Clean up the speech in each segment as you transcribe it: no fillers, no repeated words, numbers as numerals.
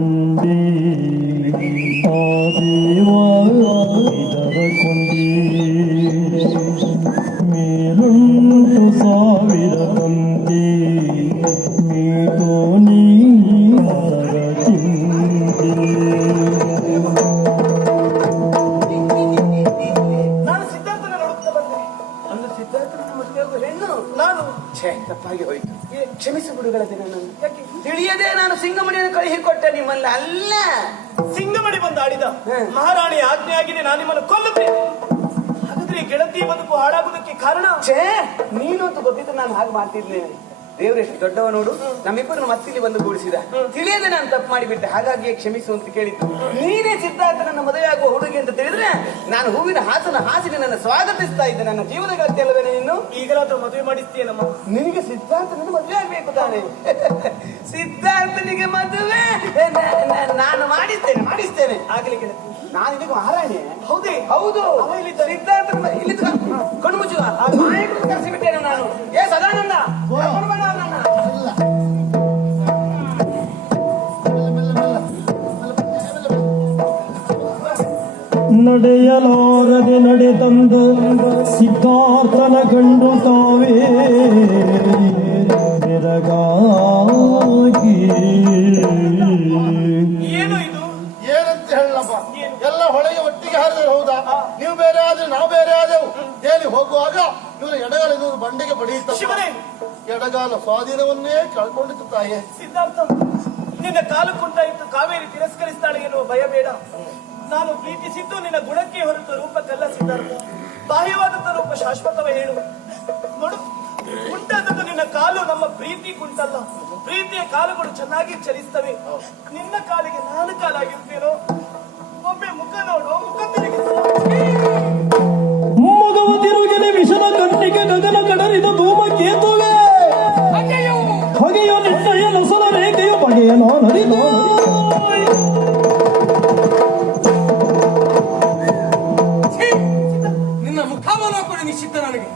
ಕಂಡಿ ಆ ದೇವ ಇದರ ಕೊಂಡಿ ಮೇಲುಂಟು ಸಾವಿರ ತಂತಿ ಮೀಟೋ ನೀ ಮರಗ ಚಿಂತಿ. ನಾನು ಸಿದ್ಧಾರ್ಥನ ನೋಡುತ್ತಾ ಬಂದೆ. ಒಂದು ಸಿದ್ಧಾರ್ಥನ ಮದುವೆ ಆಗುವ ಹೆಣ್ಣು ನಾನು. ತಪ್ಪಾಗಿ ಹೋಯ್ತು, ಕ್ಷಮಿಸಿ ಬಿಡುಗಳ ದಿನ. ನಾನು ಯಾಕೆ ತಿಳಿಯದೆ ನಾನು ಸಿಂಗಮಣಿಯನ್ನು ಕಳುಹಿಕೊಟ್ಟೆ ನಿಮ್ಮಲ್ಲಿ ಅಲ್ಲ. ಸಿಂಗಮಣಿ ಬಂದು ಆಡಿದ ಮಹಾರಾಣಿ ಆಜ್ಞೆಯಾಗಿದೆ, ನಾನು ನಿಮ್ಮನ್ನು ಕೊಲ್ಲುತ್ತೇನೆ. ಹಾಗಾದ್ರೆ ಗೆಳತಿ ಬದುಕು ಹಾಳಾಗುವುದಕ್ಕೆ ಕಾರಣ ನೀನು ಅಂತ ಗೊತ್ತಿದ್ದು ನಾನು ಹಾಗೆ ಮಾಡ್ತಿದ್ದೇನೆ. ದೇವರು ಎಷ್ಟು ದೊಡ್ಡವ ನೋಡು, ನಮ್ಮಿಬ್ಬರನ್ನು ಮತ್ತಿಲ್ಲಿ ಬಂದು ಕೂಡಿಸಿದ. ತಿಳಿಯದೆ ನಾನು ತಪ್ಪು ಮಾಡಿಬಿಟ್ಟೆ, ಹಾಗಾಗಿ ಕ್ಷಮಿಸು ಅಂತ ಕೇಳಿದ್ದು. ನೀನೇ ಸಿದ್ಧಾರ್ಥ ನನ್ನ ಮದುವೆ ಆಗುವ ಹುಡುಗಿ ಅಂತ ತಿಳಿದ್ರೆ ನಾನು ಹೂವಿನ ಹಾಸನ ಹಾಸಿನ ನನ್ನ ಸ್ವಾಗತಿಸ್ತಾ ಇದ್ದೆ. ನನ್ನ ಜೀವನ ಗೆಳತಿ ಅಲ್ಲವೇನೆ ನೀನು? ಈಗಲಾದ್ರೂ ಮದುವೆ ಮಾಡಿಸ್ತೀಯನಮ್ಮ. ನಿನಗೆ ಸಿದ್ಧಾರ್ಥನ ಮದುವೆ ಆಗ್ಬೇಕು ತಾನೆ? ಸಿದ್ಧಾರ್ಥನಿಗೆ ಮದುವೆ ನಾನು ಮಾಡಿಸ್ತೇನೆ ಆಗಲಿ ಗೆಳತಿ. ನಾನು ಇದಕ್ಕೆ ಮಹಾರಾಣಿ. ಹೌದೇ? ಹೌದು. ಸಿದ್ಧಾರ್ಥನ ಇಲ್ಲಿ ಕಣ್ಣು ಮುಚ್ಚುವ ನಾಯಕರು ಕರೆಸಿಬಿಟ್ಟೇನೆ ನಾನು. ಏ ಸದಾನಂದ, ನಡೆಯಲಾರದೆ ನಡೆದಂದು ಸಿದ್ಧಾರ್ಥನ ಗಂಡು ತಾವೇ ಬೆರಗಾಗಿ. ಏನು ಇದು? ಏನಂತ ಹೇಳಪ್ಪ, ಎಲ್ಲ ಹೊಳೆಗೆ ಒಟ್ಟಿಗೆ ಹಾರಿದ್ರೆ ಹೌದಾ? ನೀವು ಬೇರೆ ಆದ್ರೆ ನಾವು ಬೇರೆ ಆದೆವು. ಹೇಳಿ ಹೋಗುವಾಗ ಇವರ ಎಡಗಾಲ ಇದು ಬಂಡೆಗೆ ಬಡಿಯುತ್ತ ಎಡಗಾಲ ಸ್ವಾಧೀನವನ್ನೇ ಕಳ್ಕೊಂಡಿತ್ತು ತಾಯಿ. ಸಿದ್ಧಾರ್ಥ, ನಿನ್ನ ಕಾಲು ಕುಂಟಾಯಿತು, ಕಾವೇರಿ ತಿರಸ್ಕರಿಸ್ತಾಳೆ ಎನ್ನುವ ಭಯ ಬೇಡ. ನಾನು ಪ್ರೀತಿಸಿದ್ದು ನಿನ್ನ ಗುಣಕ್ಕೆ ಹೊರತು ರೂಪಕ್ಕಲ್ಲ ಸಿದ್ಧಾರ್ಥ. ಬಾಹ್ಯವಾದಂತ ರೂಪ ಶಾಶ್ವತವ ಹೇಳು. ನೋಡು, ಕುಂಟಾದದ್ದು ನಿನ್ನ ಕಾಲು, ನಮ್ಮ ಪ್ರೀತಿ ಕುಂಟಲ್ಲ. ಪ್ರೀತಿಯ ಕಾಲುಗಳು ಚೆನ್ನಾಗಿ ಚಲಿಸ್ತವೆ. ನಿನ್ನ ಕಾಲಿಗೆ ನಾನು ಕಾಲಾಗಿರ್ತೇನೋ? ಒಮ್ಮೆ ಮುಖ ನೋಡು, ಮುಖ ತಿರುಗಿಸು. ಮಗವ ತಿರುಗಿನ ವಿಷದ ಕಣ್ಣಿಗೆ ಗಗನ ಕಡಲಿದ ಧೂಮ ಕೇತುವೆ ಹೊಗೆಯೋ ನಿನ್ನಯ ನಸಲ ರೇಖೆಯು ಬಗೆಯ ನಾನರಿದು. ನಿನ್ನ ಮುಖಾವಲೋಕನ ನಿಶ್ಚಿತ ನನಗೆ.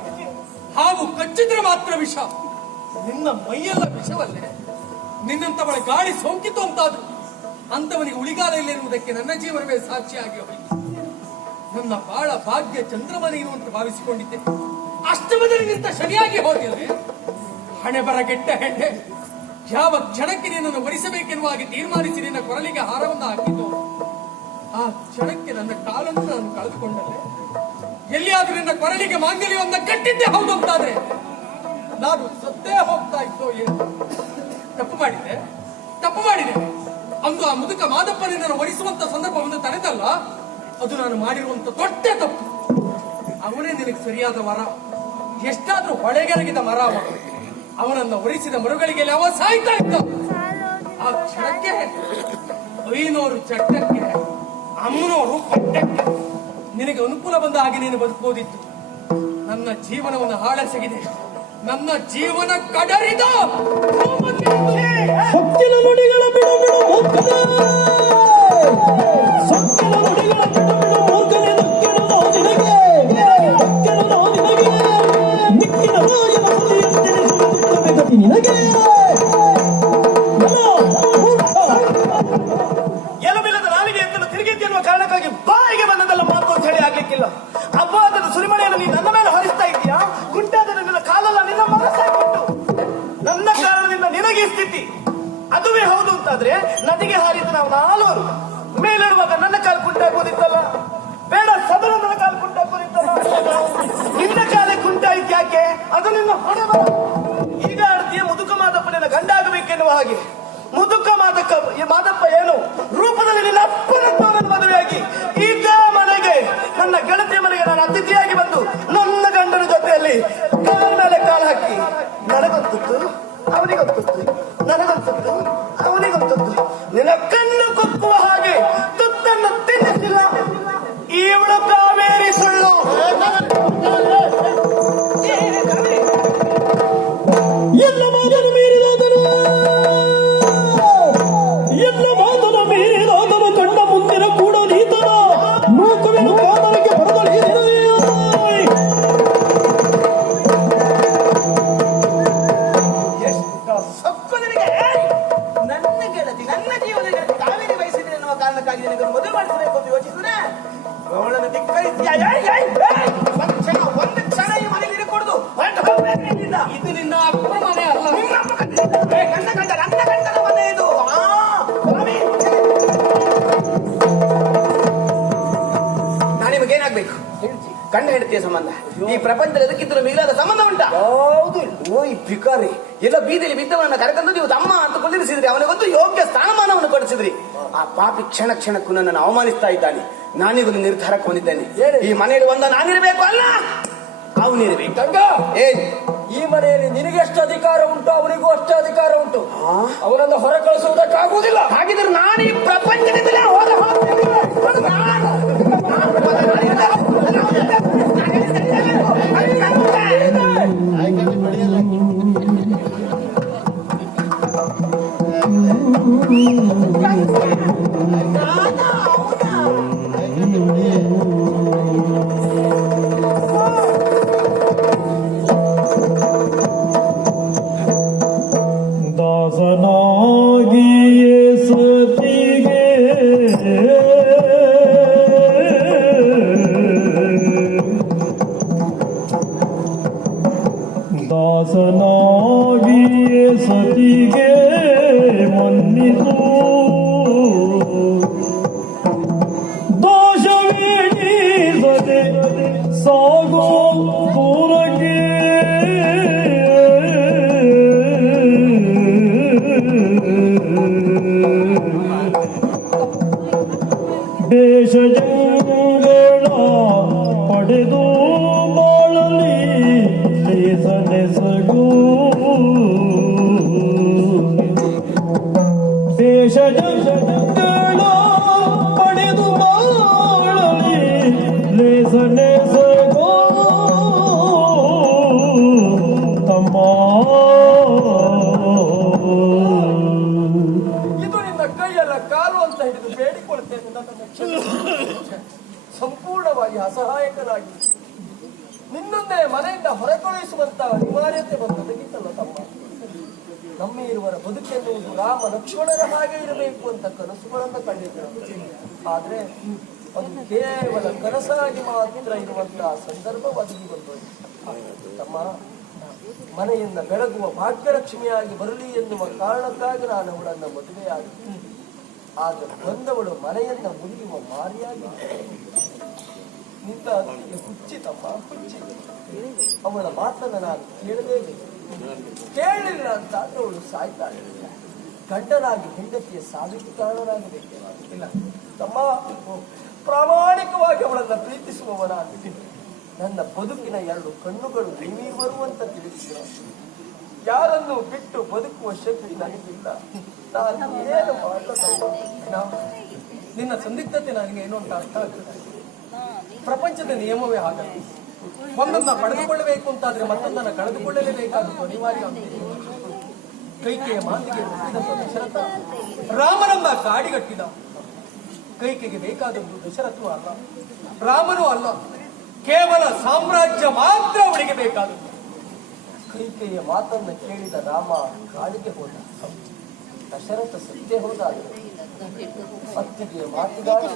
ಹಾವು ಕಚ್ಚಿದ್ರೆ ಮಾತ್ರ ವಿಷ, ನಿನ್ನ ಮೈಯೆಲ್ಲ ವಿಷವಲ್ಲೇ. ನಿನ್ನಂತವಳ ಗಾಳಿ ಸೋಂಕಿತು ಅಂತಾದ್ರು ಅಂತವನಿಗೆ ಉಳಿಗಾಲ ಇಲ್ಲಿರುವುದಕ್ಕೆ ನನ್ನ ಜೀವನವೇ ಸಾಕ್ಷಿಯಾಗಿ ಹೋಯಿತು. ನನ್ನ ಬಾಳ ಭಾಗ್ಯ ಚಂದ್ರಮ ನೀನು ಅಂತ ಭಾವಿಸಿಕೊಂಡಿದ್ದೆ. ಅಷ್ಟಮದನಿಗಿಂತ ಸರಿಯಾಗಿ ಹೋಗಿಲ್ಲ. ಹಣೆ ಬರಗೆಟ್ಟ ಹೆಣ್ಣೆ, ಯಾವ ಕ್ಷಣಕ್ಕೆ ನಿನ್ನನ್ನು ವರಿಸಬೇಕೆನ್ನುವ ಹಾಗೆ ತೀರ್ಮಾನಿಸಿ ನಿನ್ನ ಕೊರಳಿಗೆ ಹಾರವನ್ನು ಹಾಕಿದ್ದು, ಆ ಕ್ಷಣಕ್ಕೆ ನನ್ನ ಕಾಲನ್ನು ನಾನು ಕಳೆದುಕೊಂಡರೆ. ಎಲ್ಲಿಯಾದ್ರೂ ನಿನ್ನ ಕೊರಳಿಗೆ ಮಾಂಗಲ್ಯವನ್ನ ಕಟ್ಟಿದ್ದೆ ಹೌದು ಅಂತಾದ್ರೆ ನಾನು ಸತ್ತೇ ಹೋಗ್ತಾ ಇದ್ದೋ ಏನು? ತಪ್ಪು ಮಾಡಿದೆ. ಅಂದು ಆ ಮುದುಕ ಮಾದಪ್ಪ ನಿನ್ನನ್ನು ವರಿಸುವಂತ ಸಂದರ್ಭವನ್ನು ತಡೆದಲ್ಲ, ಅದು ನಾನು ಮಾಡಿರುವಂತ ದೊಡ್ಡ ತಪ್ಪು. ಅವನೇ ನಿನಗೆ ಸರಿಯಾದ ವರ. ಎಷ್ಟಾದ್ರೂ ಹೊಳೆಗೆರಗಿದ ಮರ ಅವ. ಅವನನ್ನ ಒರಿಸಿದ ಮರುಗಳಿಗೆ ಅವ ಸಾಯ್ತಾ ಇದ್ದ. ಆ ಕ್ಷಣಕ್ಕೆ 500 ಚಟ್ಟಕ್ಕೆ 300 ಪಟ್ಟಕ್ಕೆ ನಿನಗೆ ಅನುಕೂಲ ಬಂದ ಹಾಗೆ ನೀನು ಬದುಕಬಹುದಿತ್ತು. ನನ್ನ ಜೀವನವನ್ನು ಹಾಳಸಗಿದೆ, ನನ್ನ ಜೀವನ ಕಡರಿದ ಸೊಕ್ಕಿನ ನುಡಿಗಳ ಬಿಡು ಮೂರ್ಖನೇ, ಸೊಕ್ಕಿನ ನುಡಿಗಳ ಬಿಡು ಮೂರ್ಖನೇ. ದಕ್ಕಿನ ನಿನಗೆ ಮಿಕ್ಕಿನ ರಾಜನ ಸುಳಿಯಂತೆ ಗತಿ ನಿನಗೆ. ಎಲುಬಿಲ್ಲದ ನಾಲಿಗೆ ಎತ್ತಲು ತಿರುಗಿದ್ದೆ ಎನ್ನುವ ಕಾರಣಕ್ಕಾಗಿ ಬಾಯಿಗೆ ಬಂದದಲ್ಲ ಮಾತು ಅಂತ ಹೇಳಿ ಆಗ್ಲಿಕ್ಕಿಲ್ಲ. ಅಪವಾದದ ಸುರಿಮಳೆಯನ್ನು ನೀನು ನನ್ನ ಮೇಲೆ ಹೊರಿಸ್ತಾ ಇದೀಯಾ? ಗುಂಟಾದ ನಿನ್ನ ಕಾಲಲ್ಲ, ನಿನ್ನ ಮನಸ್ಸಾಗಿಬಿಟ್ಟು ನನ್ನ ಕಾರಣದಿಂದ ನಿನಗೆ ಸ್ಥಿತಿ. ಅದುವೇ ಹೌದು ಅಂತಾದ್ರೆ ನದಿಗೆ ಹಾರಿದ ನಾವು 4 ಮೇಲಿರುವಾಗ ನನ್ನ ಕಾಲು ಕುಂಟಾಗೋದಿತ್ತಲ್ಲ. ಬೇಡ, ಸದನ ನನ್ನ ಕಾಲು ಕುಂಟಾಗೋದಿತ್ತಲ್ಲ. ನಿನ್ನ ಕಾಲೇ ಕುಂಟಾಯ್ತು ಯಾಕೆ? ಅದು ನಿನ್ನ ಹೊಣೆ ಬರ. ಈಗ ಆಡ್ತೀಯ ಮುದುಕ ಮಾದಪ್ಪನ ಗಂಡ ಆಗಬೇಕೆನ್ನುವ ಹಾಗೆ. ಮುದುಕ ಮಾದಪ್ಪ ಏನು ರೂಪದಲ್ಲಿ ನಿನ್ನ ಅಪ್ಪನನ್ನ ಮದುವೆಯಾಗಿ ಇದ್ದ ಮನೆಗೆ, ನನ್ನ ಗೆಳತಿಯ ಮನೆಗೆ ನಾನು ಅತಿಥಿಯಾಗಿ ಬಂದು ನನ್ನ ಗಂಡನ ಜೊತೆಯಲ್ಲಿ ಕಾಲ ಮೇಲೆ ಕಾಲು ಹಾಕಿ ನನಗೊತ್ತಿತ್ತು, ಅವನಿಗೊತ್ತಿತ್ತು, ನನಗೊತ್ತಿತ್ತು, ಅವನಿಗೊತ್ತಿತ್ತು. ನಿನ್ನ ಕಣ್ಣು ಕೊಕ್ಕುವ ಹಾಗೆ ತುತ್ತನ್ನು ತಿನ್ನಿಸಿಲ್ಲ ಇವಳು ಕಾವೇರಿ ಸುಳ್ಳು. ಎಲ್ಲ ಮಾತನ್ನು ಮೀರಿದಾದನು ಕಂಡ ಮುಂದಿನ ಕೂಡ ನೀತನ ನೂಕುವೆನು ಪಾದಕ್ಕೆ ಬರದಳಿ. ಸೊಕ್ಕು ನಿನಗೆ. ನನ್ನ ಮದುವೆ ಮಾಡಿಸಬೇಕು ಅಂತ ಯೋಚಿಸಿದ್ರೆ ಅವಳನ್ನು ಧಿಕ್ಕರಿಸಿ ಒಂದು ಕ್ಷಣ ಈ ಮನೆಗೆ ಇರಕೂಡದು. ಇದು ನಿನ್ನ ಅಪ್ಪ ಮನೆ ಅಲ್ಲ. ನನ್ನ ಗಂಡನ ಮನೆ ಇದು. ನಾನು ನಿಮಗೇನಾಗ್ಬೇಕು? ಗಂಡ ಹೆಂಡತಿಯ ಸಂಬಂಧ ಈ ಪ್ರಪಂಚದಲ್ಲಿ ಅದಕ್ಕಿಂತಲೂ ಮಿಗಿಲಾದ ಸಂಬಂಧ ಉಂಟಾ? ಯಾವುದು ಇಲ್ಲ. ಈ ಭಿಕಾರಿ ಎಲ್ಲ ಬೀದಿಯಲ್ಲಿ ಬಿದ್ದವನ್ನ ಕರೆತಂದು ನೀವು ತಮ್ಮ ಅಂತ ಕೊಂಡಿರಿಸಿದ್ರಿ, ಅವನಿಗೊಂದು ಯೋಗ್ಯ ಸ್ಥಾನಮಾನವನ್ನು ಕೊಡಿಸಿದ್ರಿ. ಆ ಪಾಪಿ ಕ್ಷಣ ಕ್ಷಣಕ್ಕೂ ನನ್ನನ್ನು ಅವಮಾನಿಸ್ತಾ ಇದ್ದಾನೆ. ನಾನೀಗೊಂದು ನಿರ್ಧಾರಕ್ಕೆ ಬಂದಿದ್ದೇನೆ. ಈ ಮನೆಯಲ್ಲಿ ಒಂದ ನಾನಿರಬೇಕು ಅಲ್ಲ ಅವನಿರಬೇಕು. ಗಂಗ, ಈ ಮನೆಯಲ್ಲಿ ನಿನಗೆಷ್ಟು ಅಧಿಕಾರ ಉಂಟು ಅವನಿಗೂ ಅಷ್ಟೇ ಅಧಿಕಾರ ಉಂಟು. ಅವನನ್ನು ಹೊರ ಕಳಿಸುವುದಕ್ಕಾಗುವುದಿಲ್ಲ. ಹಾಗಿದ್ರೆ ನಾನು ಈ ಪ್ರಪಂಚದಿಂದಲೇ ಹೋದ ದಾಸನಾಗಿಯೇ ಸತಿಗೆ ದಾಸನಾಗಿಯೇ ಸತಿಗೆ ಮನ್ನಿಸು ದೋಷವೇಣಿಸದೆ ಸಾಗೋ ದೂರಕ್ಕೆ ದೇಶಜಗಳ ಪಡೆದು ಬಾಳಲಿ ಲೇಸನೆಸಗು ದೇಶಜಗಳ ಪಡೆದು ಬಾಳಲಿ ಲೇಸನೆಸಗು ತಮ್ಮ. ಇದು ನಿನ್ನ ಕೈಯಲ್ಲ ಕಾಲು ಅಂತ ಹಿಡಿದು ಬೇಡಿಕೊಳ್ತೇನೆ. ನನ್ನ ಸಂಪೂರ್ಣವಾಗಿ ಅಸಹಾಯಕನಾಗಿ ನಿನ್ನನ್ನೇ ಮನೆಯಿಂದ ಹೊರಕಳುಹಿಸುವಂತ ಅನಿವಾರ್ಯತೆ ಬಂದದಕ್ಕಿಂತಲ್ಲ ತಮ್ಮ. ನಮ್ಮ ಇರುವರ ಬದುಕೆನ್ನುವುದು ರಾಮ ಲಕ್ಷ್ಮಣರ ಹಾಗೆ ಇರಬೇಕು ಅಂತ ಕನಸುಗಳನ್ನು ಕಂಡಿದ್ದರು. ಆದ್ರೆ ಅದು ಕೇವಲ ಕನಸಾಗಿ ಮಾತ್ರ ಇರುವಂತಹ ಸಂದರ್ಭ ಒದಗಿ ಬಂದೋಯ್ತು ತಮ್ಮ. ಮನೆಯಿಂದ ಬೆಳಗುವ ಭಾಗ್ಯಲಕ್ಷ್ಮಿಯಾಗಿ ಬರಲಿ ಎನ್ನುವ ಕಾರಣಕ್ಕಾಗಿ ನಾನು ಅವಳನ್ನ ಮದುವೆಯಾಗಿ, ಆಗ ಬಂದವಳು ಮನೆಯನ್ನ ಮುರಿಯುವ ಮಾರಿಯಾಗಿ ನಿಂತ ಅತ್ತಿಗೆ ಹುಚ್ಚಿ ತಮ್ಮ, ಹುಚ್ಚಿ. ಅವಳ ಮಾತನ್ನ ನಾನು ಕೇಳಲೇಬೇಕು. ಕೇಳಲಿಲ್ಲ ಅಂತ ಅವಳು ಸಾಯ್ತಾಳೆ. ಗಂಡನಾಗಿ ಹೆಂಡತಿಯ ಸಾವಿಗೆ ಕಾರಣನಾಗಬೇಕು ಇಲ್ಲ ತಮ್ಮ. ಪ್ರಾಮಾಣಿಕವಾಗಿ ಅವಳನ್ನ ಪ್ರೀತಿಸುವವನಾಗಿದ್ದೀನಿ. ನನ್ನ ಬದುಕಿನ ಎರಡು ಕಣ್ಣುಗಳು ನೀವಿರುವರು ಅಂತ ತಿಳಿಸಿದ. ಯಾರನ್ನು ಬಿಟ್ಟು ಬದುಕುವ ಶಕ್ತಿ ನನಗಿಲ್ಲ. ನಾನು ಏನು ಮಾಡಲ್ಲ. ನಿನ್ನ ಸಂದಿಗ್ಧತೆ ನನಗೆ ಏನು ಅಂತ ಅರ್ಥ ಆಗ್ತದೆ. ಪ್ರಪಂಚದ ನಿಯಮವೇ ಹಾಗಲ್ಲ. ಒಂದನ್ನ ಪಡೆದುಕೊಳ್ಳಬೇಕು ಅಂತಾದ್ರೆ ಮತ್ತೊಂದನ್ನು ಕಳೆದುಕೊಳ್ಳಲೇಬೇಕಾದ ಅನಿವಾರ್ಯ. ಕೈಕೆಯ ಮಾತಿಗೆ ಒಪ್ಪಿದ ದಶರಥ ರಾಮನನ್ನ ಕಾಡಿಗಟ್ಟಿದ. ಕೈಕೆಗೆ ಬೇಕಾದದ್ದು ದಶರಥವೂ ಅಲ್ಲ, ರಾಮನೂ ಅಲ್ಲ, ಕೇವಲ ಸಾಮ್ರಾಜ್ಯ ಮಾತ್ರ ಅವಳಿಗೆ ಬೇಕಾದದ್ದು. ಕೈಕೆಯ ಮಾತನ್ನ ಕೇಳಿದ ರಾಮ ಕಾಡಿಗೆ ಹೋದ. ದಶರಥ ಸತ್ಯ ಹೋದ. ಅತ್ತಿಗೆ ಮಾತಿಗಾಗಿ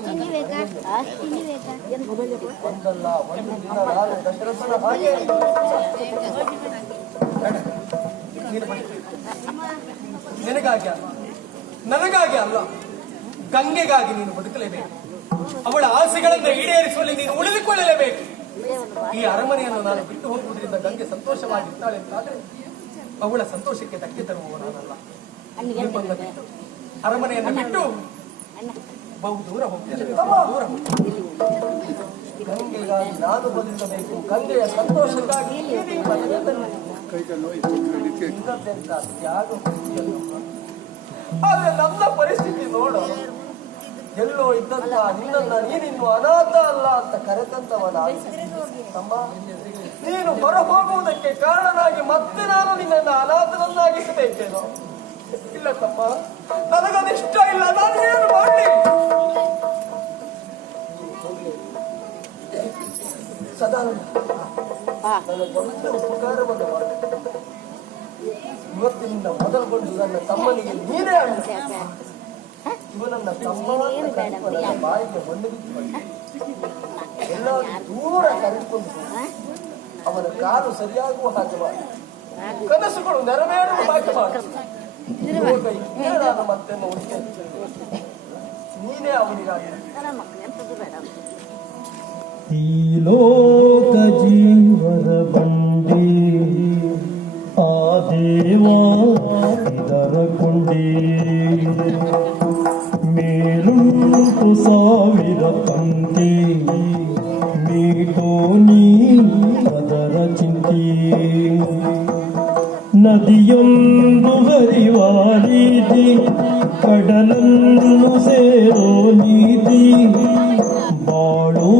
ಒಂದಲ್ಲ ಒಂದು ದಿನ ನಾನು ದಶರಥನ ಹಾಗೆ ನಿನಗಾಗಿ ಅಲ್ಲ, ನನಗಾಗಿ ಅಲ್ಲ, ಗಂಗೆಗಾಗಿ ನೀನು ಬದುಕಲೇಬೇಕು. ಅವಳ ಆಸೆಗಳನ್ನು ಈಡೇರಿಸುವಲ್ಲಿ ನೀನು ಉಳಿದುಕೊಳ್ಳಲೇಬೇಕು. ಈ ಅರಮನೆಯನ್ನು ನಾನು ಬಿಟ್ಟು ಹೋಗುವುದರಿಂದ ಗಂಗೆ ಸಂತೋಷವಾಗಿರ್ತಾಳೆ ಅಂತಾದ್ರೆ ಅವಳ ಸಂತೋಷಕ್ಕೆ ಧಕ್ಕೆ ತರುವವ ನಾನಲ್ಲ. ನಿಮ್ಮನ್ನ ಬಿಟ್ಟು ಅರಮನೆಯನ್ನು ಬಿಟ್ಟು ಬಹು ದೂರ ಹೋಗ್ತೇನೆ. ಗಂಗೆಗಾಗಿ ನಾನು ಬದುಕಬೇಕು. ಗಂಗೆಯ ಸಂತೋಷಕ್ಕಾಗಿ ತ್ಯಾಗ. ಆದ್ರೆ ನನ್ನ ಪರಿಸ್ಥಿತಿ ನೋಡು. ಎಲ್ಲೋ ಇದ್ದಂತ ನಿನ್ನನ್ನ ನೀನಿನ್ನು ಅನಾಥ ಅಲ್ಲ ಅಂತ ಕರೆತಂತವನ ತಮ್ಮ. ನೀನು ಹೊರ ಹೋಗುವುದಕ್ಕೆ ಕಾರಣನಾಗಿ ಮತ್ತೆ ನಾನು ನಿನ್ನನ್ನು ಅನಾಥನನ್ನಾಗಿಸಬೇಕೇನೋ? ಇಲ್ಲ ತಮ್ಮ, ನನಗದಿಷ್ಟ ಇಲ್ಲ. ನಾನು ಏನು ಮಾಡಲಿ? ಸದಾ ನನಗೊಂದು ಉಪಕಾರವನ್ನು ಮಾಡಿ. ಇವತ್ತಿನಿಂದ ಮೊದಲುಗೊಂಡು ನನ್ನ ತಮ್ಮನಿಗೆ ನೀನೇ ಇವನನ್ನ ತಮ್ಮ ನನ್ನ ಬಾಯಿಗೆ ಮಣ್ಣು ಬಿಟ್ಟು ಎಲ್ಲಾದ್ರೂ ದೂರ ಕರೆದುಕೊಂಡು ಅವನ ಕಾಲು ಸರಿಯಾಗುವ ಹಾಗೆ ಮಾಡಿ ಕನಸುಗಳು ನೆರವೇರುವ ಹಾಗೆ ಮಾಡಿ ನಾನು ಮತ್ತೆ ನೋಡ್ತೇನೆ ನೀನೇ ಅವನಿಗಾಗಿ ಈ ಲೋಕ ಜೀವನ ಬಂಡಿ ಆ ದೇವ ಇದರ ಕೊಂಡಿ ಮೇಲುಂಟು ಸಾವಿರ ತಂತಿ ಮೀಟೋ ನೀ ಅದರ ಚಿಂತಿ ನದಿಯೊಂದು ಹರಿವ ರೀತಿ ಕಡಲನ್ನು ಸೇರೋ ನೀತಿ ಬಾಳೋ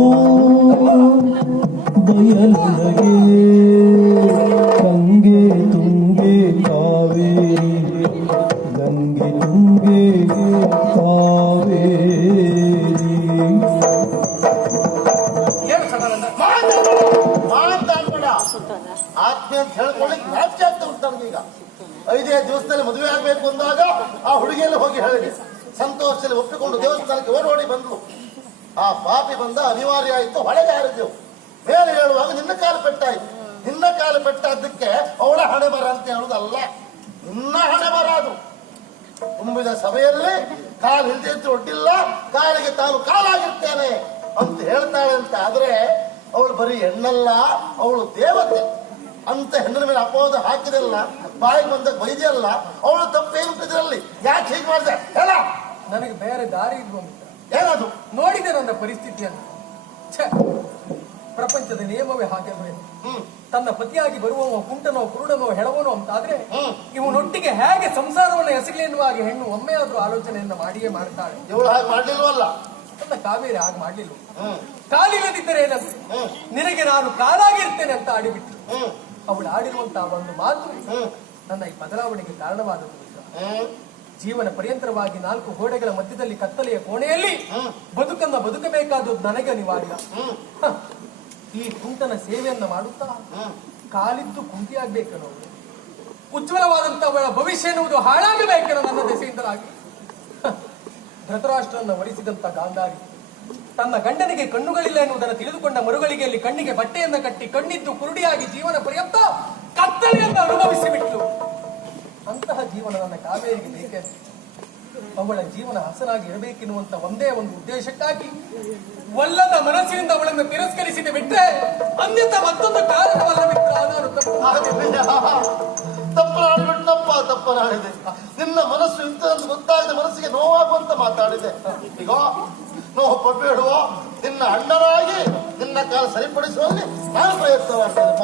ಬಯಲೊಳಗೆ ಗಂಗೆ ತುಂಗೆ ಕಾವೇರಿ ಗಂಗೆ ತುಂಗೆ ಕಾವೇರಿ. ಏನು ಸದಾನಂದ? ಮಾತಾಡ್ಬೇಡ. ಆತ್ಮೆ ಅಂತ ಹೇಳ್ಕೊಳ್ಳಿಕ್ಕೆ ನಾಚಿಕೆ ಆಗ್ತಾ ಉಂಟು ನಮ್ಗೀಗ. 5 ದಿವಸದಲ್ಲಿ ಮದುವೆ ಆಗ್ಬೇಕು ಅಂದಾಗ ಆ ಹುಡುಗಿಯಲ್ಲಿ ಹೋಗಿ ಹೇಳಿದೆ. ಸಂತೋಷದಲ್ಲಿ ಒಪ್ಪಿಕೊಂಡು ದೇವಸ್ಥಾನಕ್ಕೆ ಓಡೋಡಿ ಬಂದ್ಲು. ಆ ಪಾಪಿ ಬಂದ, ಅನಿವಾರ್ಯ ಆಯಿತು, ಹೊಳೆಗೆ ಹಾರಿದ್ದೆವು. ಮೇಲೆ ಹೇಳುವಾಗ ನಿನ್ನ ಕಾಲು ಪೆಟ್ಟಾಯ್ತು. ನಿನ್ನ ಕಾಲು ಪೆಟ್ಟಾದ್ದಕ್ಕೆ ಅವಳ ಹಣೆ ಬರ ಅಂತ ಹೇಳುದಲ್ಲ, ನಿನ್ನ ಹಣೆ ಬರ ಅದು. ತುಂಬಿದ ಸಭೆಯಲ್ಲಿ ಕಾಲು ಹಿಡಿದಿದ್ದು ಒಡ್ಡಿಲ್ಲ, ಕಾಲಿಗೆ ತಾನು ಕಾಲಾಗಿರ್ತೇನೆ ಅಂತ ಹೇಳ್ತಾಳೆ ಅಂತ ಆದ್ರೆ ಅವಳು ಬರೀ ಹೆಣ್ಣಲ್ಲ, ಅವಳು ದೇವತೆ ಅಂತ ಹೆಣ್ಣಿನ ಮೇಲೆ ಅಪವಾದ ಹಾಕಿದಲ್ಲ, ಬಾಯಿಗೆ ಬಂದಾಗ ಬೈದೆಯಲ್ಲ, ಅವಳು ತಪ್ಪೇನು ಇದರಲ್ಲಿ. ಯಾಕೆ ಹೀಗೆ ಮಾಡಿದೆ ಹೇಳ? ನನಗೆ ಬೇರೆ ದಾರಿ ಇಲ್ವ ಮಿತ್ರ? ಏನದು? ನೋಡಿದೆ ನನ್ನ ಪರಿಸ್ಥಿತಿಯನ್ನು. ಛೆ, ಪ್ರಪಂಚದ ನಿಯಮವೇ ಹಾಗೆ. ತನ್ನ ಪತಿಯಾಗಿ ಬರುವವ ಕುಂಟನೋ ಕುರುಡನೋ ಹೆಳವನೋ ಅಂತಾದ್ರೆ ಇವನೊಟ್ಟಿಗೆ ಹೇಗೆ ಸಂಸಾರವನ್ನು ಎಸಗಲಿ ಎನ್ನುವ ಹಾಗೆ ಹೆಣ್ಣು ಒಮ್ಮೆಯಾದ್ರೂ ಆಲೋಚನೆಯನ್ನ ಮಾಡಿಯೇ ಮಾಡ್ತಾಳೆ. ಇವಳು ಹಾಗೆ ಮಾಡ್ಲಿಲ್ವಲ್ಲ? ನನ್ನ ಕಾವೇರಿ ಹಾಗೆ ಮಾಡ್ಲಿಲ್ಲ. ಕಾಲಿಲ್ಲದಿದ್ದರೆ ಏನಂತ ನಿನಗೆ ನಾನು ಕಾಲಾಗಿರ್ತೇನೆ ಅಂತ ಆಡಿಬಿಟ್ಟು ಅವಳು ಆಡಿರುವಂತಹ ಒಂದು ಮಾತು ನನ್ನ ಈ ಬದಲಾವಣೆಗೆ ಕಾರಣವಾದದ್ದು. ಜೀವನ ಪರ್ಯಂತರವಾಗಿ 4 ಗೋಡೆಗಳ ಮಧ್ಯದಲ್ಲಿ ಕತ್ತಲೆಯ ಕೋಣೆಯಲ್ಲಿ ಬದುಕನ್ನ ಬದುಕಬೇಕಾದದ್ದು ನನಗೆ ಅನಿವಾರ್ಯ. ಈ ಕುಂಟನ ಸೇವೆಯನ್ನ ಮಾಡುತ್ತಾ ಕಾಲಿದ್ದು ಕುಂಟಿಯಾಗ್ಬೇಕನ್ನೋ, ಉಜ್ವಲವಾದಂತ ಅವಳ ಭವಿಷ್ಯ ಎನ್ನುವುದು ಹಾಳಾಗಬೇಕನ್ನೋ ನನ್ನ ದೆಸೆಯಿಂದಲಾಗಿ ಧೃತರಾಷ್ಟ್ರನ್ನ ವರಿಸಿದಂತ ಗಾಂಧಾರಿ ತನ್ನ ಗಂಡನಿಗೆ ಕಣ್ಣುಗಳಿಲ್ಲ ಎನ್ನುವುದನ್ನು ತಿಳಿದುಕೊಂಡ ಮರುಗಳಿಗೆಯಲ್ಲಿ ಕಣ್ಣಿಗೆ ಬಟ್ಟೆಯನ್ನ ಕಟ್ಟಿ ಕಣ್ಣಿದ್ದು ಕುರುಡಿಯಾಗಿ ಜೀವನ ಪರ್ಯಂತ ಕತ್ತಲೆಯನ್ನು ಅನುಭವಿಸಿ ಬಿಟ್ಲು. ಅಂತಹ ಜೀವನ ನನ್ನ ಕಾವೇರಿಗೆ ಬೇಕೆ. ಅವಳ ಜೀವನ ಹಸನಾಗಿ ಇರಬೇಕೆನ್ನುವಂತ ಒಂದೇ ಒಂದು ಉದ್ದೇಶಕ್ಕಾಗಿ ಒಲ್ಲದ ಮನಸ್ಸಿನಿಂದ ಅವಳನ್ನು ತಿರಸ್ಕರಿಸಿದೆ ಬಿಟ್ರೆ ಅನ್ಯಥ ಮತ್ತೊಂದು ಕಾರಣವಲ್ಲ ಮಿತ್ರ. ನಾನು ತಪ್ಪನಾಡಿದೆ. ನಿನ್ನ ಮನಸ್ಸು ಇಂಥದ್ದು ಗೊತ್ತಾಗದೆ ಮನಸ್ಸಿಗೆ ನೋವಾಗುವಂತ ಮಾತಾಡಿದೆ. ಈಗ ನೋವು ಪಡ್ಬೇಡುವ, ನಿನ್ನ ಅಣ್ಣನಾಗಿ ನಿನ್ನ ಕಾಲ ಸರಿಪಡಿಸುವಲ್ಲಿ ನಾನು ಪ್ರಯತ್ನ ಮಾಡ್ತೇನೆ.